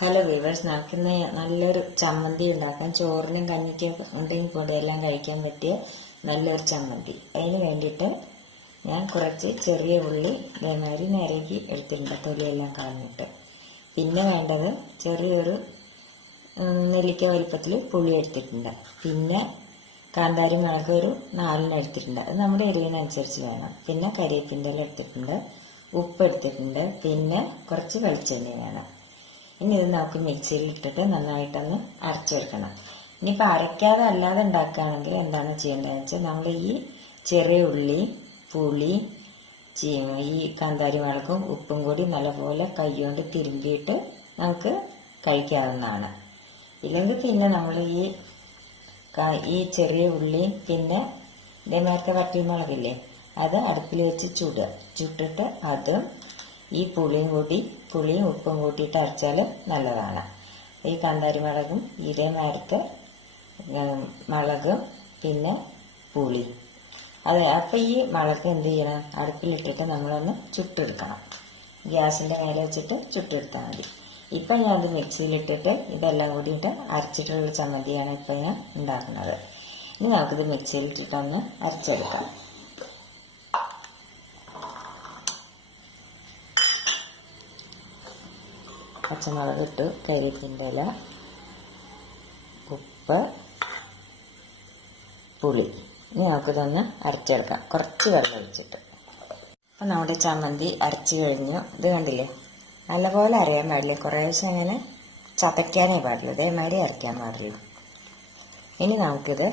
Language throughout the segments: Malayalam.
ഹലോ വീവേഴ്സ്, നമുക്കിന്ന് നല്ലൊരു ചമ്മന്തി ഉണ്ടാക്കാം. ചോറിനും കഞ്ഞിക്കും ഉണ്ടെങ്കിൽ കൂടെ എല്ലാം കഴിക്കാൻ പറ്റിയ നല്ലൊരു ചമ്മന്തി. അതിന് വേണ്ടിയിട്ട് ഞാൻ കുറച്ച് ചെറിയ ഉള്ളി ഇതേമാതിരി നിരകി എടുത്തിട്ടുണ്ട്, തൊലിയെല്ലാം കളഞ്ഞിട്ട്. പിന്നെ വേണ്ടത് ചെറിയൊരു നെല്ലിക്ക വലിപ്പത്തിൽ പുളി എടുത്തിട്ടുണ്ട്. പിന്നെ കാന്താരി മുളക് ഒരു 4 എടുത്തിട്ടുണ്ട്, അത് നമ്മുടെ എരിവിനനുസരിച്ച് വേണം. പിന്നെ കരിവേപ്പിൻ്റെ ഇല എടുത്തിട്ടുണ്ട്, ഉപ്പ് എടുത്തിട്ടുണ്ട്, പിന്നെ കുറച്ച് വെളിച്ചെണ്ണ വേണം. ഇനി ഇത് നമുക്ക് മിക്സിയിൽ ഇട്ടിട്ട് നന്നായിട്ടൊന്ന് അരച്ചെടുക്കണം. ഇനിയിപ്പോൾ അരയ്ക്കാതെ അല്ലാതെ ഉണ്ടാക്കുകയാണെങ്കിൽ എന്താണ് ചെയ്യേണ്ടതെന്ന് വെച്ചാൽ, നമ്മൾ ഈ ചെറിയ ഉള്ളി, പുളി, ഈ കാന്താരി മുളകും ഉപ്പും കൂടി നല്ലപോലെ കൈകൊണ്ട് തിരുമ്പിയിട്ട് നമുക്ക് കഴിക്കാവുന്നതാണ്. ഇല്ലെങ്കിൽ പിന്നെ നമ്മൾ ഈ ചെറിയ ഉള്ളിയും പിന്നെ ഇതേമാരത്തെ വറ്റൽമുളകില്ലേ, അത് അടുപ്പിൽ വെച്ച് ചുട്ടിട്ട് അതും ഈ പുളിയും ഉപ്പും കൂട്ടിയിട്ട് അരച്ചാൽ നല്ലതാണ്. ഈ കാന്താരി മുളകും ഇതേമാരത്തെ മുളകും പിന്നെ പുളി അപ്പോൾ ഈ മുളക് എന്ത് ചെയ്യണം, അടുപ്പിലിട്ടിട്ട് നമ്മളൊന്ന് ചുട്ടെടുക്കണം. ഗ്യാസിൻ്റെ മേലെ വെച്ചിട്ട് ചുട്ടെടുത്താൽ മതി. ഇപ്പം ഞാൻ അത് മിക്സിയിലിട്ടിട്ട് ഇതെല്ലാം കൂടിയിട്ട് അരച്ചിട്ടുള്ള ചമ്മന്തിയാണ് ഇപ്പം ഞാൻ ഉണ്ടാക്കുന്നത്. ഇനി നമുക്കിത് മിക്സിയിലിട്ടിട്ടൊന്ന് അരച്ചെടുക്കാം. പച്ചമുളക് ഇട്ടു, കരിവേപ്പിൻ്റെ ഇല, ഉപ്പ്, പുളി. ഇനി നമുക്കിതൊന്ന് അരച്ചെടുക്കാം, കുറച്ച് വെള്ളം ഒഴിച്ചിട്ട്. അപ്പം നമ്മുടെ ചമ്മന്തി അരച്ച് കഴിഞ്ഞു. ഇത് കണ്ടില്ലേ, നല്ലപോലെ അരയാൻ പാടില്ല, കുറേശ്ശെ അങ്ങനെ ചതയ്ക്കാനേ പാടില്ല, ഇതേമാതിരി അരയ്ക്കാൻ പാടില്ല. ഇനി നമുക്കിത്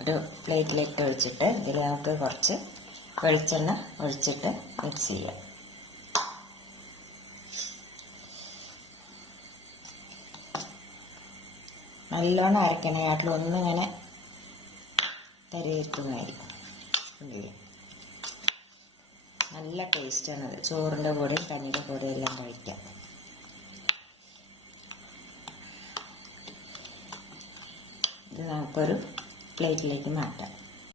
ഒരു പ്ലേറ്റിലേക്ക് ഒഴിച്ചിട്ട് ഇതിൽ നമുക്ക് കുറച്ച് വെളിച്ചെണ്ണ ഒഴിച്ചിട്ട് മിക്സ് ചെയ്യാം. നല്ലോണം അരക്കണേ, ഒന്നിങ്ങനെ തരിയിരിക്കുന്നതായിരിക്കും. നല്ല ടേസ്റ്റാണത്, ചോറിൻ്റെ കൂടെയും കഞ്ഞിയുടെ കൂടെയും എല്ലാം കഴിക്കാം. ഇത് നമുക്കൊരു പ്ലേറ്റിലേക്ക് മാറ്റാം.